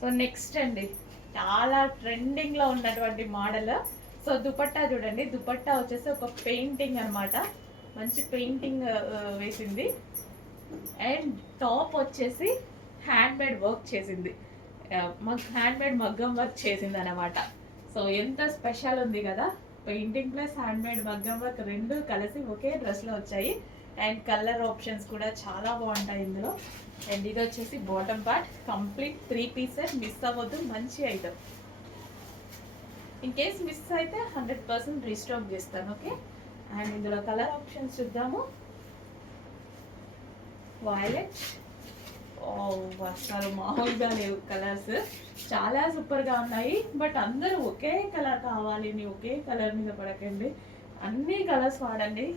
So next అండి, చాలా ట్రెండింగ్లో ఉన్నటువంటి మోడల్. సో దుపట్టా చూడండి, దుపట్టా వచ్చేసి ఒక పెయింటింగ్ అనమాట, మంచి పెయింటింగ్ వేసింది. అండ్ టాప్ వచ్చేసి హ్యాండ్ మేడ్ వర్క్ చేసింది, హ్యాండ్ మేడ్ మగ్గం వర్క్ చేసింది అనమాట. సో ఎంత స్పెషల్ ఉంది కదా, పెయింటింగ్ ప్లస్ హ్యాండ్ మేడ్ మగ్గం వర్క్ రెండు కలిసి ఒకే డ్రెస్లో వచ్చాయి. అండ్ కలర్ ఆప్షన్స్ కూడా చాలా బాగుంటాయి ఇందులో. అండ్ ఇది వచ్చేసి bottom part, complete 3 piece set. Miss అవ్వద్దు, మంచి ఐటమ్. ఇన్ కేస్ మిస్ అయితే 100% రీస్టాక్ చేస్తాను, ఓకే. అండ్ ఇందులో కలర్ ఆప్షన్స్ చూద్దాము. వైలెట్, అసలు మామూలుగా లేవు కలర్స్, చాలా సూపర్గా ఉన్నాయి. బట్ అందరూ ఒకే కలర్ కావాలి, ఒకే కలర్ మీద పడకండి, అన్ని కలర్స్ వాడండి.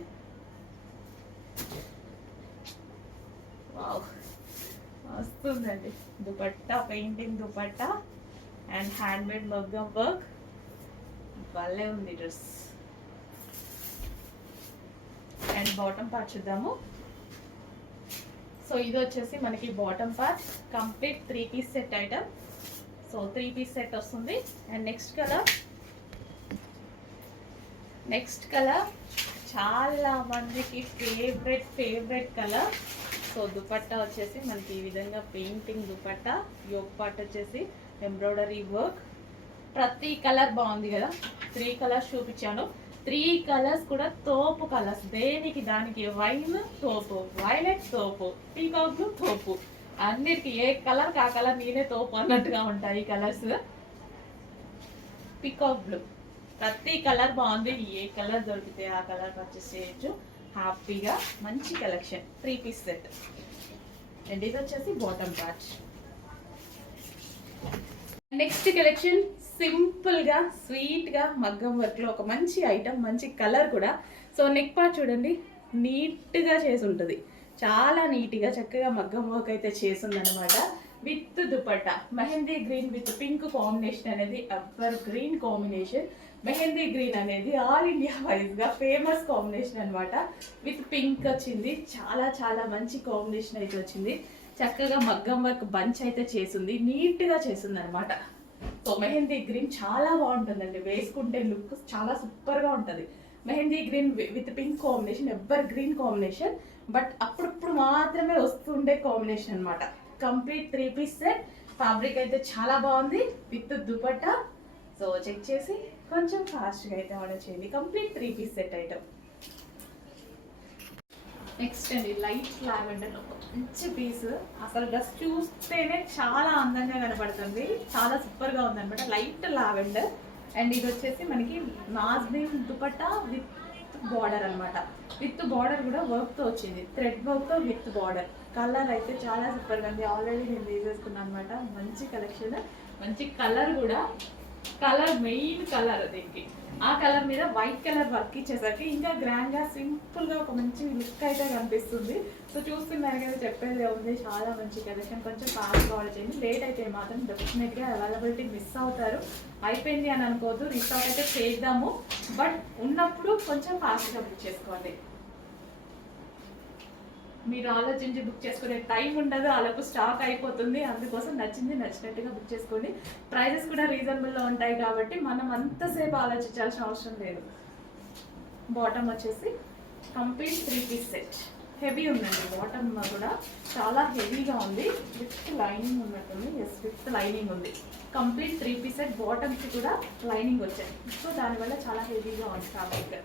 వావ్, వస్తుందండి dupatta, painting dupatta and hand మేడ్ మగ్గం వర్క్, భలే ఉంది డ్రెస్. అండ్ బాటమ్ పార్ట్ చూద్దాము. సో ఇది వచ్చేసి మనకి bottom part, complete 3 piece set item. So 3 piece set వస్తుంది. అండ్ నెక్స్ట్ కలర్ చాలా మందికి ఫేవరెట్ కలర్. సో దుపట్టా వచ్చేసి మనకి ఈ విధంగా పెయింటింగ్ దుపట్టా, యోక్ పార్ట్ వచ్చేసి ఎంబ్రాయిడరీ వర్క్. ప్రతి కలర్ బాగుంది కదా, 3 కలర్స్ చూపించాను. 3 కలర్స్ కూడా తోపు కలర్స్, దేనికి దానికి. వైన్ తోపు, వైలెట్ తోపు, పీకాక్ బ్లూ తోపు, అన్నిటికీ ఏ కలర్ ఆ కలర్ నేనే తోపు అన్నట్టుగా ఉంటాయి ఈ కలర్స్. పీకాక్ బ్లూ, ప్రతి కలర్ బాగుంది. ఏ కలర్ దొరికితే ఆ కలర్ పర్చేస్ చేయొచ్చు హ్యాపీగా. మంచి కలెక్షన్, 3 పీస్ సెట్. అండ్ ఇది వచ్చేసి bottom part. Next collection simple గా స్వీట్ గా మగ్గం వర్క్ లో ఒక మంచి ఐటమ్, మంచి కలర్ కూడా. సో నెక్ పార్ట్ చూడండి, నీట్ గా చేసి ఉంటుంది, చాలా నీట్ గా చక్కగా మగ్గం వర్క్ అయితే చేసింది అనమాట. With dupatta mehndi green with pink combination అనేది evergreen combination. Mehndi green అనేది ఆల్ ఇండియా వైజ్ గా ఫేమస్ కాంబినేషన్ అనమాట. విత్ పింక్ వచ్చింది, చాలా చాలా మంచి కాంబినేషన్ అయితే వచ్చింది. చక్కగా మగ్గం వర్క్ బంచ్ అయితే చేసింది, నీట్ గా చేసింది అనమాట. సో మెహందీ గ్రీన్ చాలా బాగుంటుందండి, వేసుకుంటే లుక్ చాలా సూపర్ గా ఉంటుంది. Mehndi green with pink combination, ever green combination, but అప్పుడప్పుడు మాత్రమే వస్తుండే కాంబినేషన్ అనమాట. Complete 3 piece set. ఫ్యాబ్రిక్ అయితే చాలా బాగుంది విత్ దుపట్టా. సో చెక్ చేసి కొంచెం ఫాస్ట్గా అయితే ఆర్డర్ చేయండి. Complete 3 piece set item. Next అండి, లైట్ లావెండర్ ఒక మంచి పీస్. అసలు డ్రెస్ చూస్తేనే చాలా అందంగా కనపడుతుంది, చాలా సూపర్గా ఉందన్నమాట. Light lavender. అండ్ ఇది వచ్చేసి మనకి నాజ్బీన్ దుపట్టా విత్ బార్డర్ అనమాట. విత్ బార్డర్ కూడా వర్క్తో వచ్చింది, థ్రెడ్ వర్క్తో విత్ బార్డర్. కలర్ అయితే చాలా సూపర్గా ఉంది, ఆల్రెడీ నేను వేసేసుకున్నాను అనమాట. మంచి కలెక్షన్, మంచి కలర్ కూడా. కలర్ మెయిన్ కలర్ దీనికి, ఆ కలర్ మీద వైట్ కలర్ వర్క్ ఇచ్చేసరికి ఇంకా గ్రాండ్ గా సింపుల్ గా ఒక మంచి లుక్ అయితే కనిపిస్తుంది. సో చూస్తున్నారు కదా, చెప్పేది ఉంది, చాలా మంచి కలెక్షన్. కొంచెం ఫాస్ట్ ఆర్డర్ చేయండి, లేట్ అయితే మాత్రం డెఫినెట్ గా అవైలబిలిటీ మిస్ అవుతారు. అయిపోయింది అని అనుకోవద్దు, రీస్టాక్ అయితే చేద్దాము, బట్ ఉన్నప్పుడు కొంచెం ఫాస్ట్ గా బుక్ చేసుకోండి. మీరు ఆలోచించి బుక్ చేసుకునే టైం ఉండదు, అలాగే స్టాక్ అయిపోతుంది. అందుకోసం నచ్చింది నచ్చినట్టుగా బుక్ చేసుకోండి. ప్రైజెస్ కూడా రీజనబుల్లో ఉంటాయి కాబట్టి మనం అంతసేపు ఆలోచించాల్సిన అవసరం లేదు. బాటమ్ వచ్చేసి కంప్లీట్ 3 పీస్ సెట్. హెవీ ఉందండి, బాటమ్ కూడా చాలా హెవీగా ఉంది. విత్ లైనింగ్ ఉన్నట్టుంది, ఎస్ విత్ లైనింగ్ ఉంది. Complete 3 piece set. బాటమ్కి కూడా లైనింగ్ వచ్చాయి, సో దానివల్ల చాలా హెవీగా ఉంది ఫ్యాబ్రిక్.